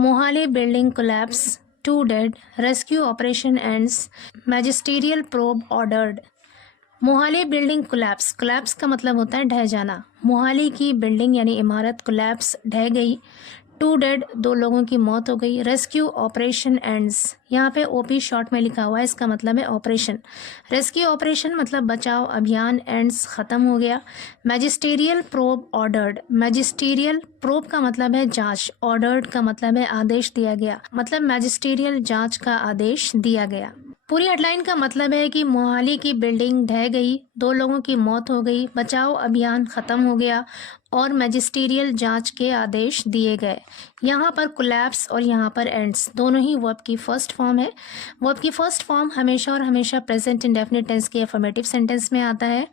Mohali building collapse, 2 dead, rescue operation ends, magisterial probe ordered. Mohali building collapse, collapse का मतलब होता है ढह जाना। मोहाली की बिल्डिंग यानी इमारत कोलैप्स, ढह गई। 2 डेड, 2 लोगों की मौत हो गई। रेस्क्यू ऑपरेशन एंड्स, यहाँ पे ओपी शॉर्ट में लिखा हुआ है, इसका मतलब है ऑपरेशन। रेस्क्यू ऑपरेशन मतलब बचाव अभियान, एंड्स खत्म हो गया। मैजिस्टेरियल प्रोब ऑर्डर्ड, मैजिस्टेरियल प्रोब का मतलब है जांच, ऑर्डर्ड का मतलब है आदेश दिया गया, मतलब मैजिस्टेरियल जांच का आदेश दिया गया। पूरी हेडलाइन का मतलब है कि मोहाली की बिल्डिंग ढह गई, 2 लोगों की मौत हो गई, बचाव अभियान खत्म हो गया और मैजिस्टेरियल जांच के आदेश दिए गए। यहाँ पर कोलैप्स और यहाँ पर एंड्स दोनों ही वर्ब की फर्स्ट फॉर्म है। वर्ब की फर्स्ट फॉर्म हमेशा और हमेशा प्रेजेंट इंडेफिनिट टेंस के अफर्मेटिव सेंटेंस में आता है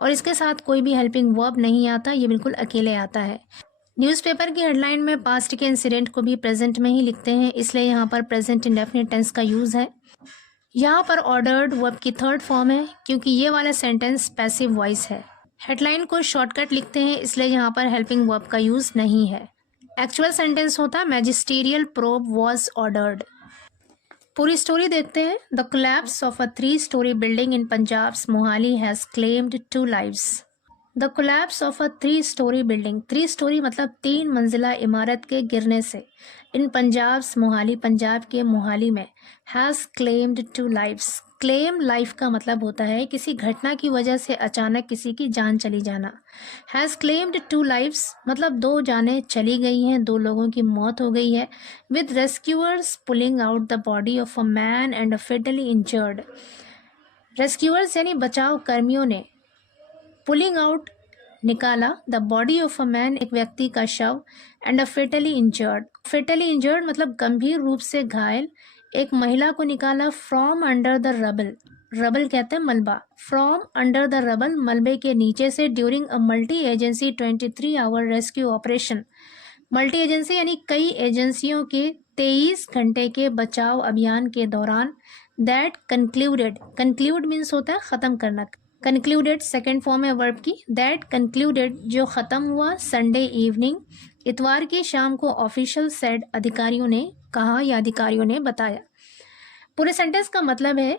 और इसके साथ कोई भी हेल्पिंग वर्ब नहीं आता, ये बिल्कुल अकेले आता है। न्यूज़पेपर की हेडलाइन में पास्ट के इंसिडेंट को भी प्रेजेंट में ही लिखते हैं, इसलिए यहाँ पर प्रेजेंट इंडेफिनिट टेंस का यूज़ है। यहाँ पर ऑर्डर्ड वर्ब की थर्ड फॉर्म है क्योंकि ये वाला सेंटेंस पैसिव वॉइस है। हेडलाइन को शॉर्टकट लिखते हैं, इसलिए यहाँ पर हेल्पिंग वर्ब का यूज नहीं है। एक्चुअल सेंटेंस होता मैजिस्टेरियल प्रोब वॉज ऑर्डर्ड। पूरी स्टोरी देखते हैं। The collapse of a 3-story building in Punjab's Mohali has claimed 2 lives। The collapse of a 3-story building, 3 story मतलब 3 मंजिला इमारत के गिरने से, इन पंजाब्स मोहाली, पंजाब के मोहाली में, has claimed 2 lives। Claim life का मतलब होता है किसी घटना की वजह से अचानक किसी की जान चली जाना। हैज़ क्लेम्ड 2 lives मतलब 2 जानें चली गई हैं, 2 लोगों की मौत हो गई है। With rescuers pulling out the body of a man and a fatally injured. Rescuers यानी बचाव कर्मियों ने पुलिंग आउट निकाला the body of a man, एक व्यक्ति का शव, and a fatally injured, fatally injured मतलब गंभीर रूप से घायल, एक महिला को निकाला from under the rubble, rubble कहते हैं मलबा, फ्रॉम अंडर द रबल मलबे के नीचे से, during a multi agency 23 hour rescue operation. Multi agency यानी कई एजेंसियों के 23 घंटे के बचाव अभियान के दौरान, दैट कंक्लूडेड, कंक्लूड मीन्स होता है खत्म करना, कंक्लूडेड सेकेंड फॉर्म है वर्ब की, दैट कंक्लूडेड जो खत्म हुआ, संडे इवनिंग, इतवार की शाम को, ऑफिशियल सेड अधिकारियों ने कहा या अधिकारियों ने बताया। पूरे सेंटेंस का मतलब है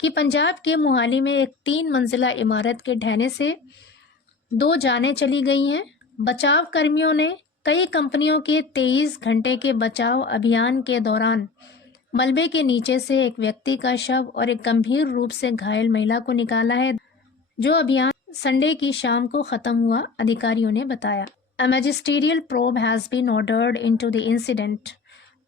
कि पंजाब के मोहाली में एक 3 मंजिला इमारत के ढहने से 2 जानें चली गई हैं। बचाव कर्मियों ने कई कंपनियों के 23 घंटे के बचाव अभियान के दौरान मलबे के नीचे से एक व्यक्ति का शव और एक गंभीर रूप से घायल महिला को निकाला है, जो अभियान संडे की शाम को खत्म हुआ, अधिकारियों ने बताया। A magisterial probe has been ordered into the incident,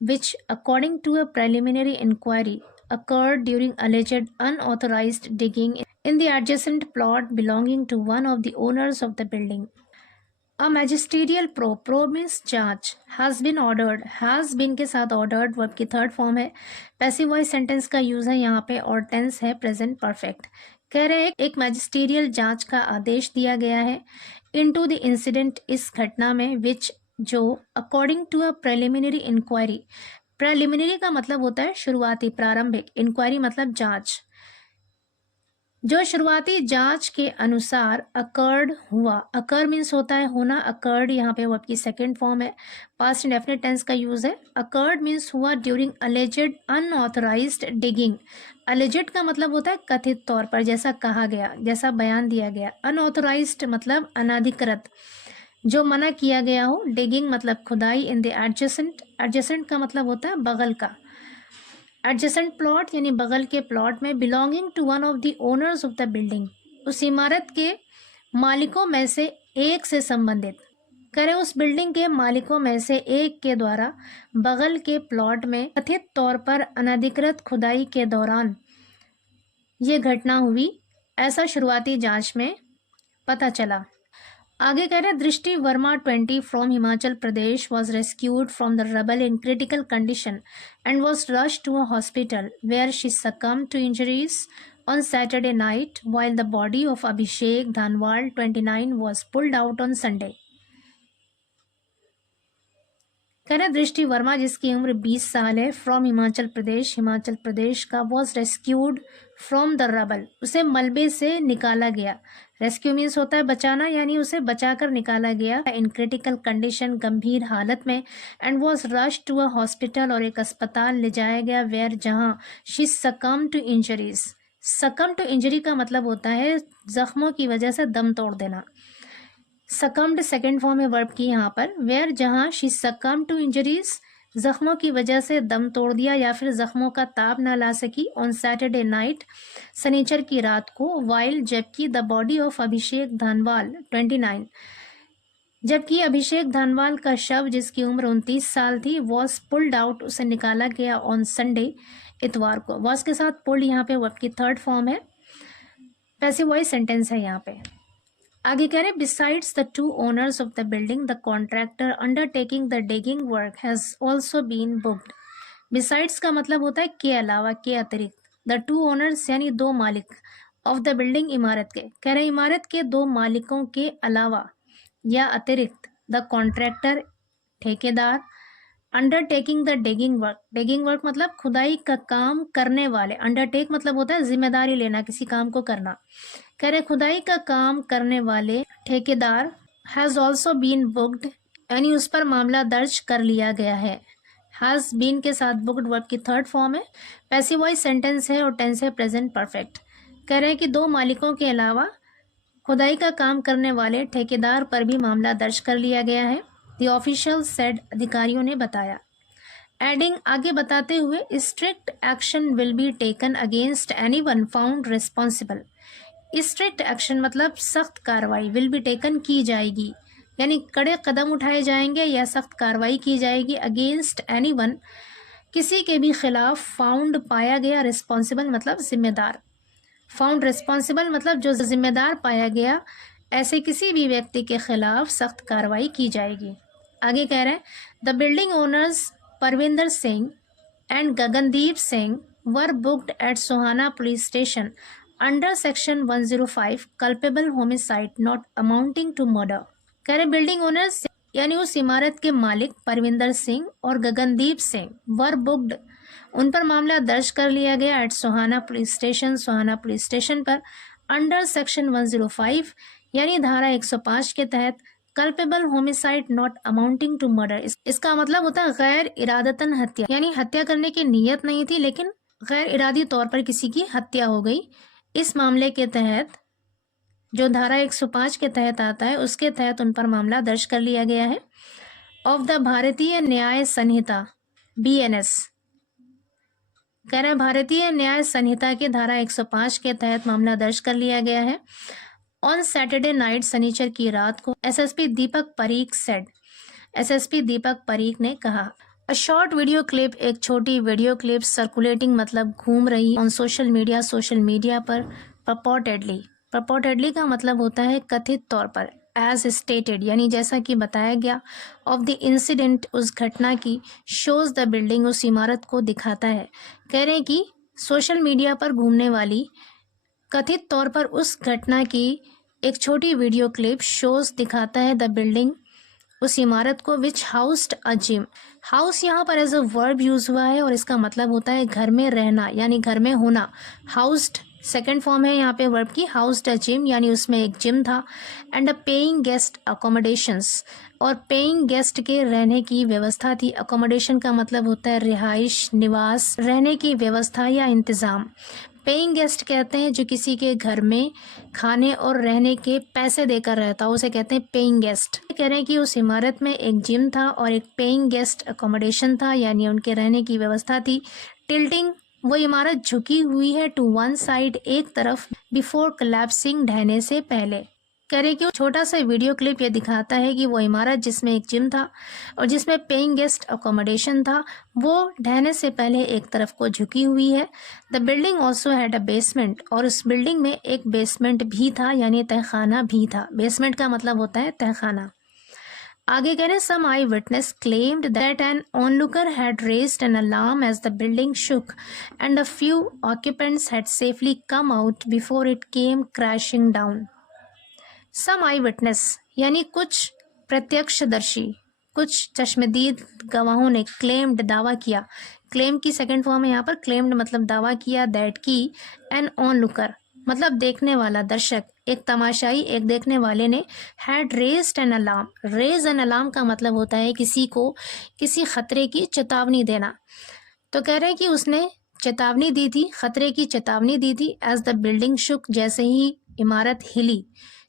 which, according to a preliminary inquiry, occurred during alleged unauthorized digging in the adjacent plot belonging to one of the owners of the building. A magisterial probe, probe means जांच, has been ordered, has been के साथ ordered verb की third form है। Passive voice sentence का use है यहाँ पे और टेंस है प्रेजेंट परफेक्ट। कह रहे हैं एक मैजिस्टेरियल जांच का आदेश दिया गया है इनटू द इंसिडेंट, इस घटना में, विच जो, according to a preliminary inquiry, preliminary का मतलब होता है शुरुआती, प्रारंभिक, इंक्वायरी मतलब जांच, जो शुरुआती जांच के अनुसार अकर्ड हुआ, अकर मीन्स होता है होना, अकर्ड यहाँ पे वर्ब की सेकंड फॉर्म है, पास्ट इंडेफिनिट टेंस का यूज है। अकर्ड मीन्स हुआ during alleged unauthorised digging, alleged का मतलब होता है कथित तौर पर, जैसा कहा गया, जैसा बयान दिया गया। अनऑथराइज्ड मतलब अनाधिकृत, जो मना किया गया हो। डिगिंग मतलब खुदाई। इन द एडजेसेंट, एडजेसेंट का मतलब होता है बगल का, एडजेसेंट प्लॉट यानी बगल के प्लॉट में, belonging to one of the owners of the building, उस इमारत के मालिकों में से एक से संबंधित, करें उस बिल्डिंग के मालिकों में से एक के द्वारा बगल के प्लॉट में कथित तौर पर अनधिकृत खुदाई के दौरान ये घटना हुई, ऐसा शुरुआती जांच में पता चला। आगे कह रहे Drishti Varma 20 from Himachal Pradesh was rescued from the rubble in critical condition and was rushed to a hospital where she succumbed to injuries on Saturday night, while the body of Abhishek Dhanwal 29 was pulled out on Sunday. कह रहे दृष्टि वर्मा जिसकी उम्र 20 साल है, from Himachal Pradesh का, was rescued from the rubble, उसे मलबे से निकाला गया। रेस्क्यू मीन्स होता है बचाना, यानी उसे बचाकर निकाला गया। इन क्रिटिकल कंडीशन, गंभीर हालत में, and was rush to a hospital, और एक अस्पताल ले जाया गया, वेयर जहां she succumb to injuries. Succumb to injury का मतलब होता है जख्मों की वजह से दम तोड़ देना। सकम्ड सेकेंड फॉर्म है वर्ब की यहाँ पर, वेयर जहां शी सकम टू इंजरीज, जख्मों की वजह से दम तोड़ दिया या फिर जख्मों का ताप ना ला सकी। ऑन सैटरडे नाइट, शनिचर की रात को, वाइल जबकि, द बॉडी ऑफ अभिषेक धानवाल 29, जबकि अभिषेक धानवाल का शव जिसकी उम्र 29 साल थी, वॉज पुल्ड आउट, उसे निकाला गया, ऑन संडे, इतवार को। वॉज के साथ पुल्ड यहाँ पे वर्ब की थर्ड फॉर्म है, पैसिव वॉइस सेंटेंस है यहाँ पे। आगे कह रहे besides the two owners of the building, the contractor undertaking the digging work has also been booked. Besides का मतलब होता है के अलावा, के अतिरिक्त। द टू ओनर्स यानी दो मालिक, ऑफ द बिल्डिंग इमारत के, कह रहे इमारत के दो मालिकों के अलावा या अतिरिक्त, द कॉन्ट्रैक्टर ठेकेदार, अंडरटेकिंग द डिगिंग वर्क मतलब खुदाई का काम करने वाले, अंडरटेक मतलब होता है जिम्मेदारी लेना, किसी काम को करना। कह रहे खुदाई का काम करने वाले ठेकेदार, हैज ऑल्सो बीन बुक्ड, यानी उस पर मामला दर्ज कर लिया गया है। हैज बीन के साथ बुक्ड वर्ब की थर्ड फॉर्म है, पैसिव वॉइस सेंटेंस है और टेंस है प्रेजेंट परफेक्ट। कह रहे हैं कि दो मालिकों के अलावा खुदाई का काम करने वाले ठेकेदार पर भी मामला दर्ज कर लिया गया है। द ऑफिशियल सेड, अधिकारियों ने बताया। एडिंग, आगे बताते हुए, strict action will be taken against anyone found responsible. Strict action मतलब सख्त कार्रवाई, विल बी टेकन की जाएगी, यानी कड़े कदम उठाए जाएंगे या सख्त कार्रवाई की जाएगी। अगेंस्ट एनीवन, किसी के भी खिलाफ, फाउंड पाया गया, रिस्पॉन्सिबल मतलब जिम्मेदार। फाउंड रिस्पॉन्सिबल मतलब जो जिम्मेदार पाया गया, ऐसे किसी भी व्यक्ति के खिलाफ सख्त कार्रवाई की जाएगी। आगे कह रहे हैं the building owners Parvinder Singh and Gagandeep Singh were booked at Sohana police station under section 105 culpable homicide not amounting to murder. कह रहे बिल्डिंग ओनर्स यानी उस इमारत के मालिक परविंदर सिंह और गगनदीप सिंह वर बुक्ड, उन पर मामला दर्ज कर लिया गया, at Sohana police station, Sohana police station पर, अंडर सेक्शन 105 यानी धारा 105 के तहत, culpable homicide not amounting to murder, इसका मतलब होता है गैर इरादतन हत्या, यानी हत्या करने की नीयत नहीं थी लेकिन गैर इरादी तौर पर किसी की हत्या हो गई। इस मामले के तहत जो धारा 105 के तहत आता है उसके तहत उन पर मामला दर्ज कर लिया गया है। ऑफ द भारतीय न्याय संहिता BNS, कह रहे भारतीय न्याय संहिता के धारा 105 के तहत मामला दर्ज कर लिया गया है। ऑन सैटरडे नाइट, शनिचर की रात को, SSP दीपक परीख सेड, SSP दीपक परीख ने कहा। अ शॉर्ट वीडियो क्लिप, एक छोटी वीडियो क्लिप, सर्कुलेटिंग मतलब घूम रही, ऑन सोशल मीडिया पर, पurportedly का मतलब होता है कथित तौर पर, एज स्टेटेड यानी जैसा कि बताया गया, ऑफ द इंसिडेंट उस घटना की, शोज द बिल्डिंग उस इमारत को दिखाता है। कह रहे हैं कि सोशल मीडिया पर घूमने वाली कथित तौर पर उस घटना की एक छोटी वीडियो क्लिप शोज दिखाता है द बिल्डिंग उस इमारत को, विच हाउस्ड अ जिम। हाउस यहाँ पर एज अ वर्ब यूज हुआ है और इसका मतलब होता है घर में रहना यानी घर में होना। हाउस्ड सेकेंड फॉर्म है यहाँ पे वर्ब की, हाउस्ड अ जिम यानी उसमें एक जिम था। And a paying guest accommodations, और पेइंग गेस्ट के रहने की व्यवस्था थी। अकोमोडेशन का मतलब होता है रिहाइश, निवास, रहने की व्यवस्था या इंतज़ाम। पेइंग गेस्ट कहते हैं जो किसी के घर में खाने और रहने के पैसे देकर रहता हो, उसे कहते हैं पेइंग गेस्ट। कह रहे हैं कि उस इमारत में एक जिम था और एक पेइंग गेस्ट अकोमोडेशन था यानी उनके रहने की व्यवस्था थी। टिल्टिंग, वो इमारत झुकी हुई है, टू वन साइड एक तरफ, बिफोर कोलैप्सिंग ढहने से पहले। कह रहे कि छोटा सा वीडियो क्लिप ये दिखाता है कि वो इमारत जिसमें एक जिम था और जिसमें पेइंग गेस्ट अकोमोडेशन था वो ढहने से पहले एक तरफ को झुकी हुई है। The building also had a basement, और उस बिल्डिंग में एक बेसमेंट भी था यानी तहखाना भी था। बेसमेंट का मतलब होता है तहखाना। आगे कह रहे some eyewitness claimed that an onlooker had raised an alarm as the building shook and a few occupants had safely come out before it came crashing down. Some eyewitness यानी कुछ प्रत्यक्षदर्शी, कुछ चश्मदीद गवाहों ने claimed दावा किया, claim की सेकंड फॉर्म है यहाँ पर, क्लेम्ड मतलब दावा किया, दैट की एन ऑन लुकर मतलब देखने वाला, दर्शक, एक तमाशाई, एक देखने वाले ने had raised an alarm, raise an alarm का मतलब होता है किसी को किसी खतरे की चेतावनी देना। तो कह रहे हैं कि उसने चेतावनी दी थी, खतरे की चेतावनी दी थी, एज द बिल्डिंग शुक, जैसे ही इमारत हिली,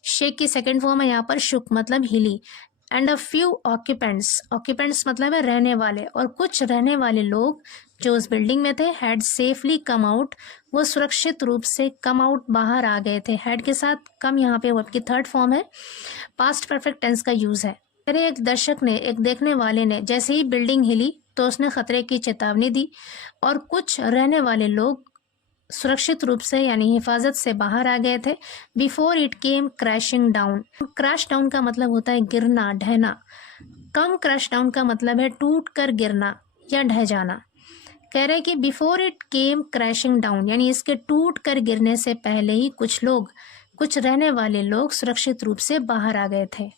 शेक की सेकंड फॉर्म है यहाँ पर, शुक मतलब हिली, and a few occupants, occupants मतलब है रहने वाले, और कुछ रहने वाले लोग जो उस बिल्डिंग में थे, हैड सेफली कम आउट, वो सुरक्षित रूप से कम आउट बाहर आ गए थे। हैड के साथ कम यहाँ पे वर्ब की थर्ड फॉर्म है, पास्ट परफेक्ट टेंस का यूज है। अरे एक दर्शक ने, एक देखने वाले ने, जैसे ही बिल्डिंग हिली तो उसने खतरे की चेतावनी दी, और कुछ रहने वाले लोग सुरक्षित रूप से यानी हिफाजत से बाहर आ गए थे। Before it came crashing down, crash down का मतलब होता है गिरना, ढहना। कम क्रैश डाउन का मतलब है टूट कर गिरना या ढह जाना। कह रहे हैं कि before it came crashing down यानी इसके टूट कर गिरने से पहले ही कुछ लोग, कुछ रहने वाले लोग सुरक्षित रूप से बाहर आ गए थे।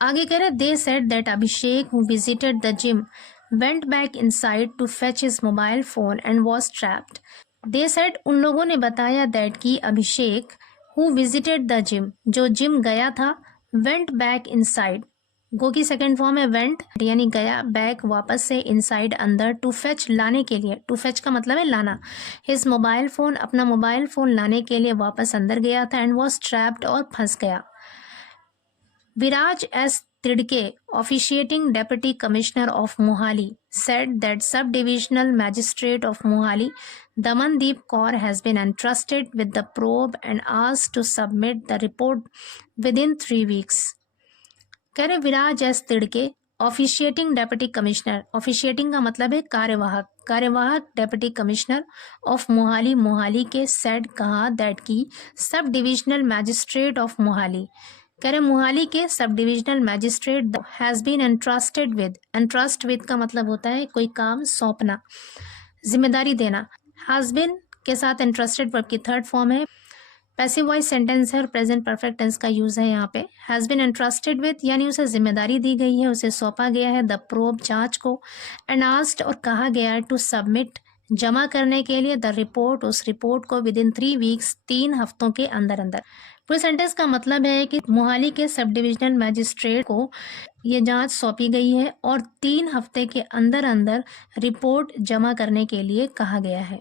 आगे कह रहे they said that Abhishek who visited the gym went back inside to fetch his mobile phone and was trapped. They said उन लोगों ने बताया दैट कि Abhishek who visited the gym जो जिम गया था, वेंट बैक इनसाइड, गो की सेकंड फॉर्म है वेंट यानी गया, बैक वापस से, इनसाइड अंदर, टू फेच लाने के लिए, टू फेच का मतलब है लाना, हिज मोबाइल फोन अपना मोबाइल फोन लाने के लिए वापस अंदर गया था, एंड वॉज ट्रैप्ड और फंस गया। Viraj S. Tidke, officiating Deputy Commissioner of Mohali, said that Sub-Divisional Magistrate of Mohali, Damandeep Kaur, has been entrusted with the probe and asked to submit the report within 3 weeks. कह रहे Viraj S Tidke, officiating deputy commissioner, officiating का मतलब है कार्यवाहक, कार्यवाहक deputy commissioner of Mohali, Mohali के, said कहा, that की सब डिविजनल मैजिस्ट्रेट ऑफ मोहाली, कह रहे मोहाली के sub divisional magistrate has been entrusted with, entrust with का मतलब होता है कोई काम सौंपना, जिम्मेदारी देना। हैज बीन के साथ एंट्रस्टेड वर्ब की थर्ड फॉर्म है, पैसिव वॉइस सेंटेंस है और प्रेजेंट परफेक्ट टेंस का यूज है यहाँ पे। हैज बीन एंट्रस्टेड विद यानी उसे जिम्मेदारी दी गई है, उसे सौंपा गया है, द प्रोब जांच को, एंड आस्क्ड और कहा गया है, टू सबमिट जमा करने के लिए, द रिपोर्ट उस रिपोर्ट को, विद इन 3 वीक्स 3 हफ्तों के अंदर अंदर। पूरे सेंटेंस का मतलब है कि मोहाली के सब डिविजनल मैजिस्ट्रेट को ये जांच सौंपी गई है और 3 हफ्ते के अंदर अंदर रिपोर्ट जमा करने के लिए कहा गया है।